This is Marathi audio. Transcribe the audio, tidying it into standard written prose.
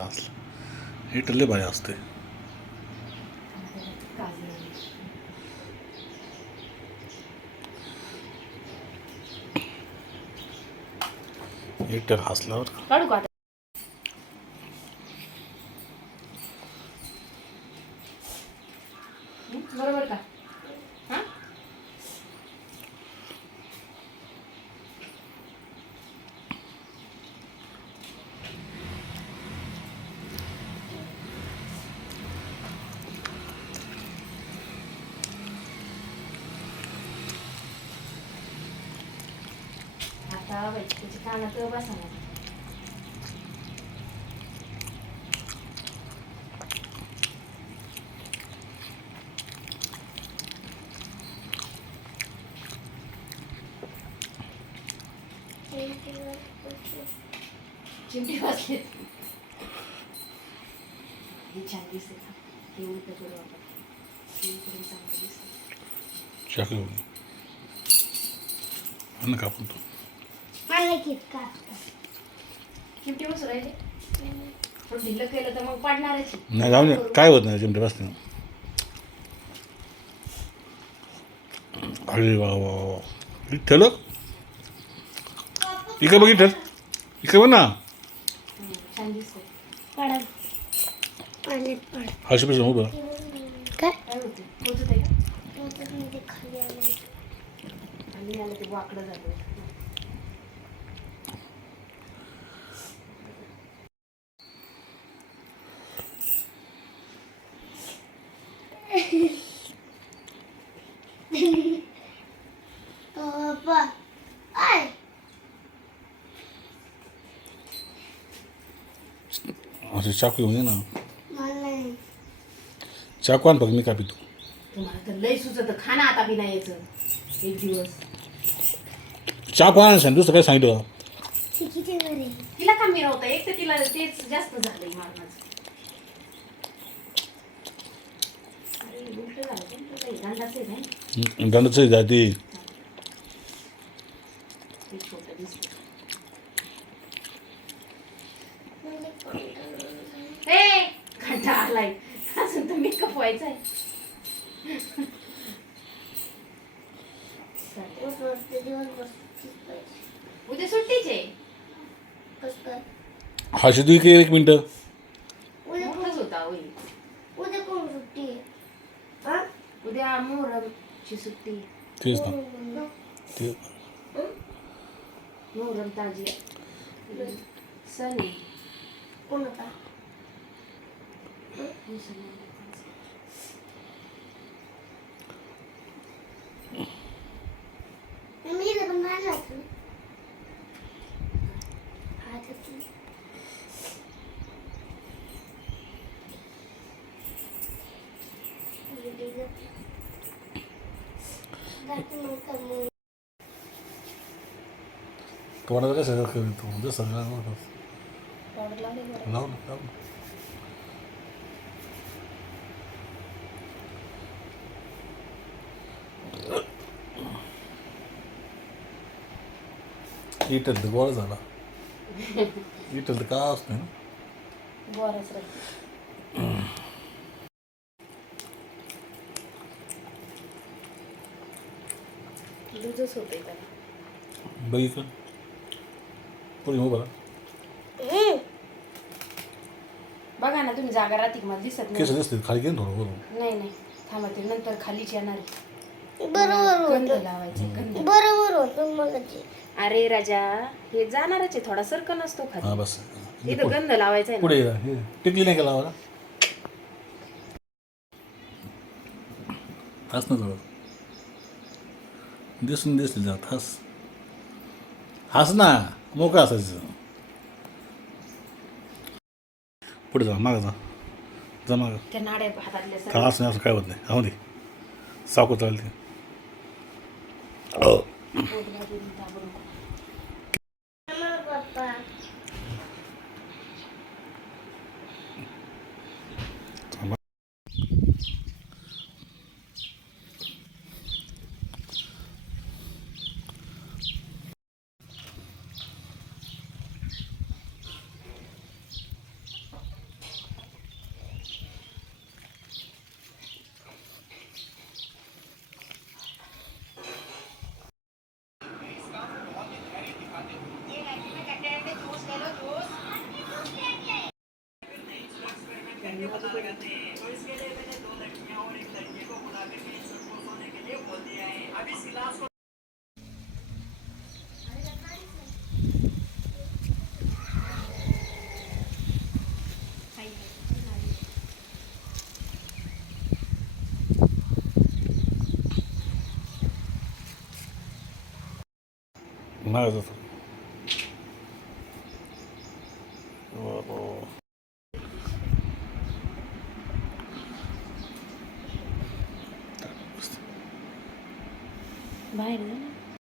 हे टल्ले भारी असते. एक तर हसल्यावर काढू का आता? बरोबर का? हा? आता बाई त्याची कानात बसा ना. चिमटी बसले. हे छान दिसते का? हे उलट करू आपण. हे इकडे चांगलं दिसतं. शाकू अन्न कापून तो चिमटी बसू राहिले. पण ढिल्लं केलं तर मग पाडणारच. नाही जाऊ दे, काय होत नाही चिमटे बसते. अरे वा वा वा विठ्ठल इकडे बघ, इथं इकडे बघ ना. छान दिसते. हर्ष पेशन उभं काय होते? पोचत आहे का? खाली आलं ते वाकडं झालं. असं चाकू येऊन ये ना. चाकू आण फक्त मी कापितो. तुम्हाला तर लय सुचत. खाना आता बी नाही यायचं एक दिवस. चाकू आण सांग, दुसरं काय सांगितलं. तिला कमी नव्हतं. एक तर तिला तेच जास्त झालंय मारणाचं. अरे उलट झालं पण काही गंडाचं आहे नाही. दंडच जाते. ते छोटं दिसतं. हे घंटा आलाय. अजून तर मेकअप व्हायचा आहे. उद्या सुट्टीच आहे. हर्ष तू इकडे एक मिनिट. मोठाच होता होईल. उद्या कोण सुट्टी आहे? उद्या मोहरमची सुट्टी. तेच ना ते मोहरम ताजी सण आहे. कोण होता? मी इथे पण राहिला होता. आता तू तुम्हाला कसं करतो जसं पावडर लावली बरं. लावून लावून इटल तर गोळा झाला. इटल तर का असतं ना. बरंच राहील. लूजच होते त्याला. बघितलं पुढे उभा बघा ना तुम्ही जागा राहते मला दिसत केस नाही. दिसते खाली घेऊन थोडं वरून. नाही नाही थांबा ते नंतर खालीच येणार आहे. बरोबर गंध होतं. लावायचे गंध. बरोबर होतं मला ते. अरे राजा हे जाणारच आहे. थोडा सर्कल असतो हां खाली. बस इथं गंध लावायचा आहे ना. पुढे हे टिकली नाही का लावायला. हस ना थोडं दिसून दिसली जात. हस हस ना मोकळं असायचं. पुढे जा मागं जा मागं. त्या नाड्या हातातल्या का सगळ्या. असं नाही असं काय होत नाही. हो दे सावको चालते. पोट बाजूला दाबू नको. पप्पा नाही